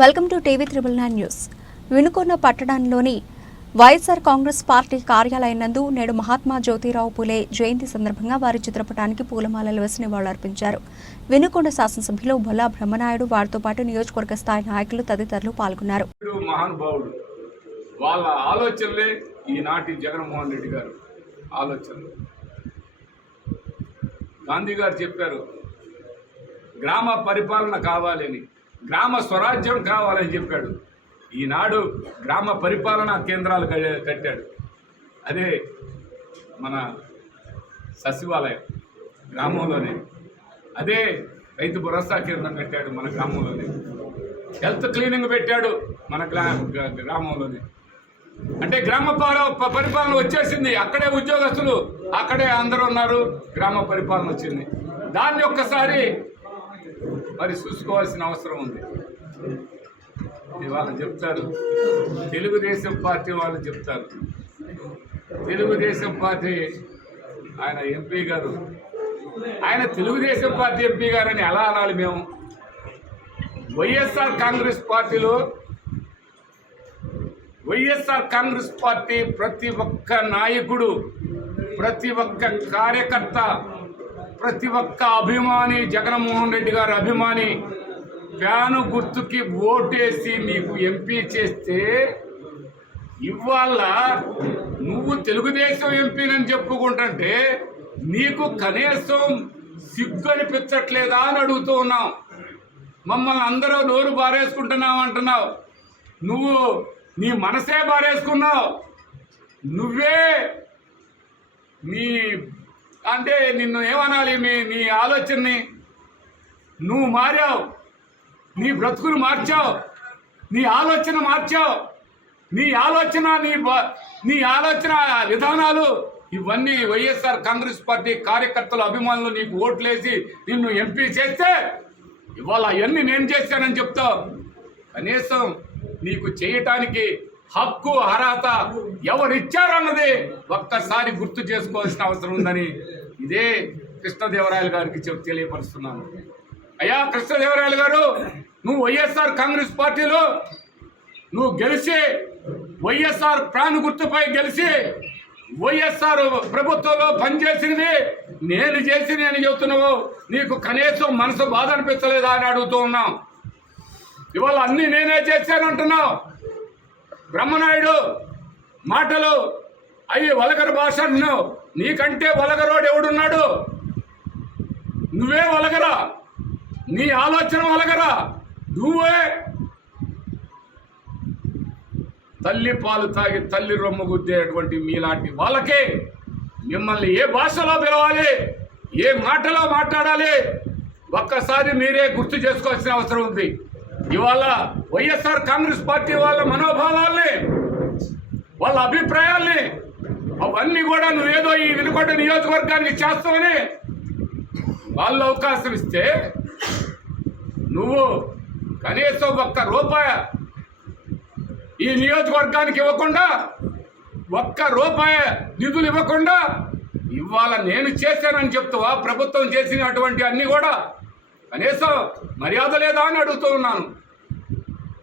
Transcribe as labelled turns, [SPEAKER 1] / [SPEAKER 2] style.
[SPEAKER 1] Welcome to TV triple nine news. Vinukonda పట్టణంలోని YSR Congress party కార్యాలయం నందు నేడు మహాత్మా జ్యోతిరావు పులే జయంతి సందర్భంగా వారి చిత్రపటానికి పూలమాలలు వేసి నివాళులర్పించారు. వినుకొండ శాసనసభ్యులు బొల్లా బ్రహ్మనాయుడు వారితో పాటు నియోజకవర్గ స్థాయి నాయకులు తదితరులు పాల్గొన్నారు.
[SPEAKER 2] మహానుభావుడు వాళ్ళ ఆలోచనలే ఈనాటి జగన్మోహన్ రెడ్డి గారు ఆలోచనలు. గాంధీ గారు చెప్పారు గ్రామ పరిపాలన కావాలని గ్రామ స్వరాజ్యం కావాలని చెప్పాడు. ఈనాడు గ్రామ పరిపాలనా కేంద్రాలు కట్టాడు. అదే మన సచివాలయం గ్రామంలోనే. అదే రైతు భరోసా కేంద్రం కట్టాడు మన గ్రామంలోనే. హెల్త్ క్లీనింగ్ పెట్టాడు మన గ్రా గ్రామంలోనే. అంటే గ్రామ పాల- ప- పరిపాలన వచ్చేసింది. అక్కడే ఉద్యోగస్తులు అక్కడే అందరూ ఉన్నారు. గ్రామ పరిపాలన వచ్చింది. దాన్ని ఒక్కసారి మరి చూసుకోవాల్సిన అవసరం ఉంది. వాళ్ళు చెప్తారు తెలుగుదేశం పార్టీ వాళ్ళు చెప్తారు. తెలుగుదేశం పార్టీ ఆయన ఎంపీ గారు ఆయన తెలుగుదేశం పార్టీ ఎంపీ గారని ఎలా అనాలి మేము? వైఎస్ఆర్ కాంగ్రెస్ పార్టీలో వైఎస్ఆర్ కాంగ్రెస్ పార్టీ ప్రతి ఒక్క నాయకుడు ప్రతి ఒక్క కార్యకర్త ప్రతి ఒక్క అభిమాని జగన్మోహన్ రెడ్డి గారు అభిమాని ఫ్యాను గుర్తుకి ఓటేసి మీకు ఎంపీ చేస్తే ఇవాళ నువ్వు తెలుగుదేశం ఎంపీనని చెప్పుకుంటుంటే నీకు కనీసం సిగ్గు అనిపించట్లేదా అని అడుగుతూ ఉన్నాం మమ్మల్ని అందరూ నోరు బారేసుకుంటున్నావు అంటున్నావు. నువ్వు నీ మనసే బారేసుకున్నావు. నువ్వే నీ అంటే నిన్ను ఏమనాలి? మీ నీ ఆలోచనని. నువ్వు మారావు. నీ బ్రతుకును మార్చావు. నీ ఆలోచన మార్చావు. నీ ఆలోచన నీ నీ ఆలోచన విధానాలు ఇవన్నీ వైఎస్ఆర్ కాంగ్రెస్ పార్టీ కార్యకర్తలు అభిమానులు నీకు ఓట్లేసి నిన్ను ఎంపీ చేస్తే ఇవాళ అవన్నీ నేను చేశానని చెప్తావు. కనీసం నీకు చేయటానికి హక్కు అర్హత ఎవరిచ్చారన్నది ఒక్కసారి గుర్తు చేసుకోవాల్సిన అవసరం ఉందని ఇదే కృష్ణదేవరాయలు గారికి చెప్ తెలియపరుస్తున్నాను. అయ్యా కృష్ణదేవరాయలు గారు నువ్వు వైఎస్ఆర్ కాంగ్రెస్ పార్టీలో నువ్వు గెలిచి వైఎస్ఆర్ ప్రాణ గుర్తుపై గెలిచి వైఎస్ఆర్ ప్రభుత్వంలో పనిచేసినవి నేను చేసి అని చెబుతున్నావు నీకు కనీసం మనసు బాధ అనిపించలేదా అని అడుగుతూ ఉన్నాం. ఇవాళ అన్ని నేనే చేశానంటున్నావు బ్రహ్మనాయుడు మాటలు అవి వలగరు భాష అంటున్నావు నీకంటే వలగరోడు ఎవడున్నాడు? నువ్వే వలగరా? నీ ఆలోచన వలగరా? నువ్వే? తల్లి పాలు తాగి తల్లి రొమ్ము గుద్దేటువంటి మీలాంటి వాళ్ళకే మిమ్మల్ని ఏ భాషలో పిలవాలి? ఏ మాటలో మాట్లాడాలి? ఒక్కసారి మీరే గుర్తు చేసుకోవాల్సిన అవసరం ఉంది. ఇవాళ వైఎస్ఆర్ కాంగ్రెస్ పార్టీ వాళ్ళ మనోభావాలు వాళ్ళ అభిప్రాయాల్ని అవన్నీ కూడా నువ్వేదో ఈ వినుకొండ నియోజకవర్గానికి చేస్తావని వాళ్ళు అవకాశం ఇస్తే నువ్వు కనీసం ఒక్క రూపాయి ఈ నియోజకవర్గానికి ఇవ్వకుండా ఒక్క రూపాయి నిధులు ఇవ్వకుండా ఇవాళ నేను చేశానని చెప్తావా ప్రభుత్వం చేసినటువంటి అన్నీ కూడా కనీసం మర్యాద లేదా అని అడుగుతూ ఉన్నాను.